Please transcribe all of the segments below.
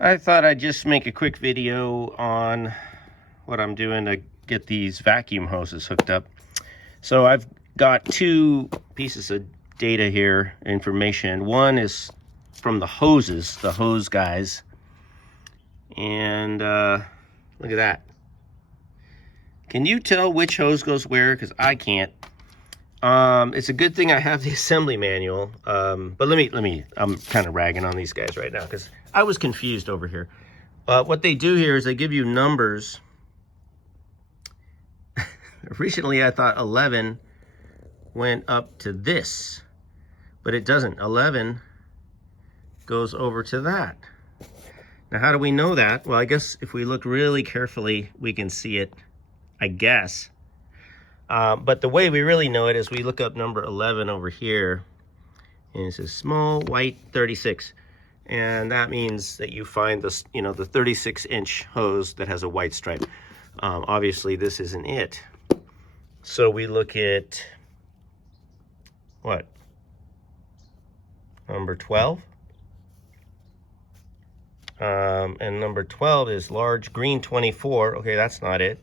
I thought I'd just make a quick video on what I'm doing to get these vacuum hoses hooked up. So I've got two pieces of data here, information. One is from the hoses, the hose guys. And look at that. Can you tell which hose goes where? Because I can't. It's a good thing I have the assembly manual. But let me, I'm kind of ragging on these guys right now because I was confused over here. What they do here is they give you numbers. Originally, I thought 11 went up to this, but it doesn't. 11 goes over to that. Now, how do we know that? Well, I guess if we look really carefully, we can see it, I guess. But the way we really know it is we look up number 11 over here, and it says small white 36. And that means that you find this, the 36-inch hose that has a white stripe. Obviously, this isn't it. So we look at, what? Number 12. And number 12 is large green 24. Okay, that's not it.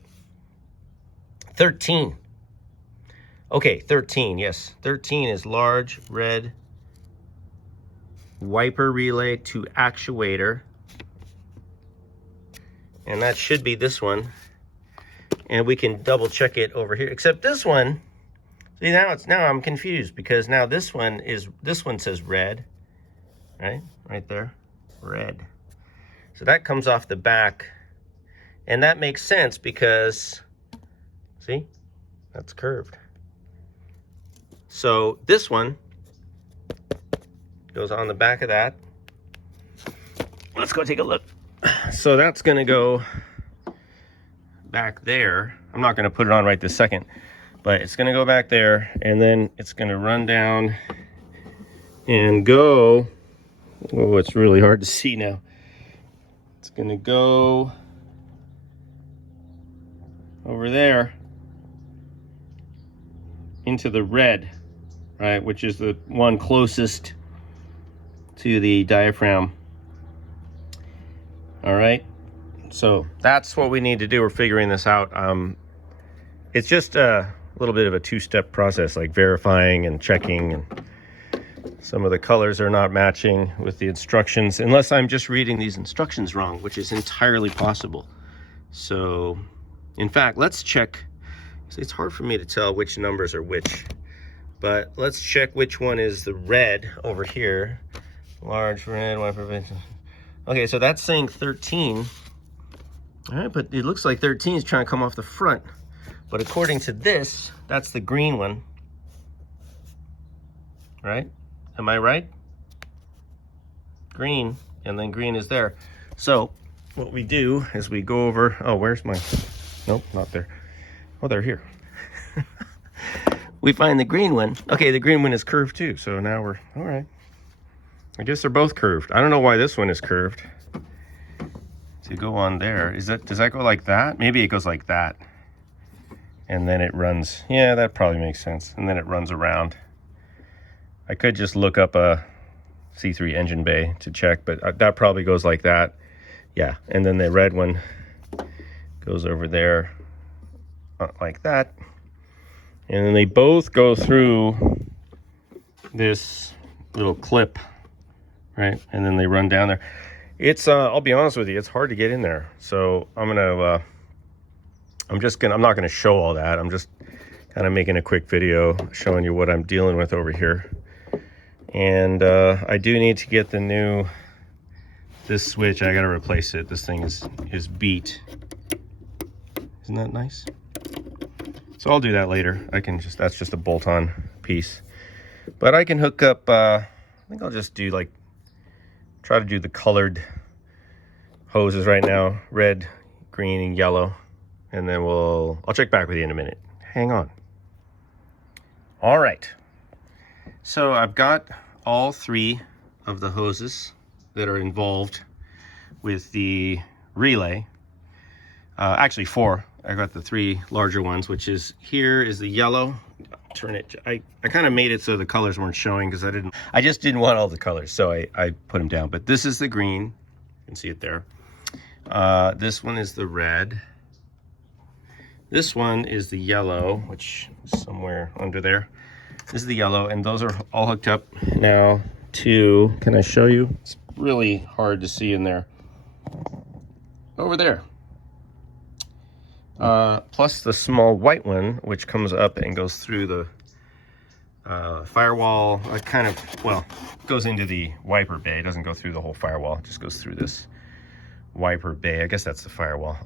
13. Okay, 13, yes. 13 is large red wiper relay to actuator. And that should be this one. And we can double check it over here. Except this one, see now I'm confused because now this one says red. Right there. Red. So that comes off the back. And that makes sense because see? That's curved. So this one goes on the back of that. Let's go take a look. So that's going to go back there. I'm not going to put it on right this second, but it's going to go back there, and then it's going to run down and go. Oh, it's really hard to see now. It's going to go over there into the red, right, which is the one closest to the diaphragm. All right, so that's what we need to do. We're figuring this out. It's just a little bit of a two-step process, like verifying and checking, and some of the colors are not matching with the instructions, unless I'm just reading these instructions wrong, which is entirely possible. So, in fact, let's check. It's hard for me to tell which numbers are which, but let's check which one is the red over here. Large red wiper prevention. Okay, so that's saying 13. All right, but it looks like 13 is trying to come off the front. But according to this, that's the green one. Right? Am I right? Green, and then green is there. So what we do is we go over, oh, where's my, nope, not there. Oh, they're here. We find the green one. Okay, the green one is curved too. So now we're, all right. I guess they're both curved. I don't know why this one is curved. To go on there, does that go like that? Maybe it goes like that. And then it runs, yeah, that probably makes sense. And then it runs around. I could just look up a C3 engine bay to check, but that probably goes like that. Yeah, and then the red one goes over there like that. And then they both go through this little clip, right? And then they run down there. It's, I'll be honest with you, it's hard to get in there. So I'm not gonna show all that. I'm just kind of making a quick video showing you what I'm dealing with over here. And I do need to get this switch. I gotta replace it. This thing is beat. Isn't that nice? So I'll do that later. That's just a bolt-on piece. But I can hook up, I think I'll just do try to do the colored hoses right now. Red, green, and yellow. And then I'll check back with you in a minute. Hang on. All right. So I've got all three of the hoses that are involved with the relay. Actually four. I got the three larger ones, which is here is the yellow. Turn it. I kind of made it so the colors weren't showing because I just didn't want all the colors, so I put them down. But this is the green, You can see it there. This one is the red. This one is the yellow, which is somewhere under there. This is the yellow, and those are all hooked up now to, can I show you? It's really hard to see in there. Over there. Plus the small white one, which comes up and goes through the firewall. It kind of, well, goes into the wiper bay. It doesn't go through the whole firewall. It just goes through this wiper bay. I guess that's the firewall.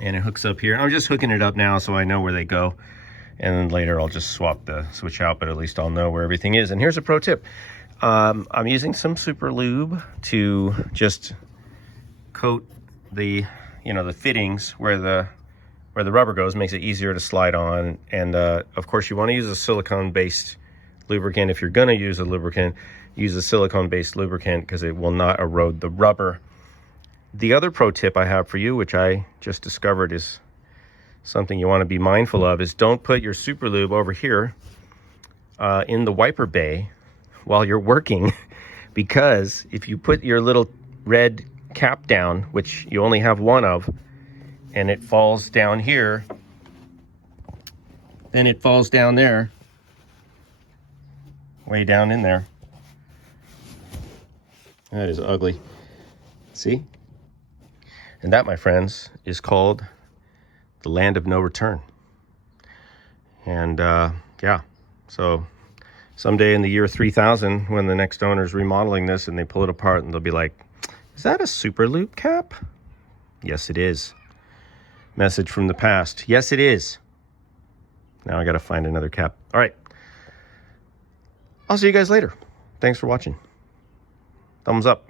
And it hooks up here. I'm just hooking it up now so I know where they go. And then later I'll just swap the switch out, but at least I'll know where everything is. And here's a pro tip. I'm using some super lube to just coat the, you know, the fittings where the rubber goes. Makes it easier to slide on. And of course you want to use a silicone-based lubricant. If you're going to use a lubricant, use a silicone-based lubricant because it will not erode the rubber. The other pro tip I have for you, which I just discovered is something you want to be mindful of, is don't put your super lube over here in the wiper bay while you're working, because if you put your little red cap down, which you only have one of, and it falls down here, then it falls down there, way down in there. That is ugly. See? And that, my friends, is called the land of no return. And yeah, so someday in the year 3000, when the next owner's remodeling this and they pull it apart, and they'll be like, is that a super loop cap? Yes, it is. Message from the past. Yes, it is. Now I got to find another cap. All right. I'll see you guys later. Thanks for watching. Thumbs up.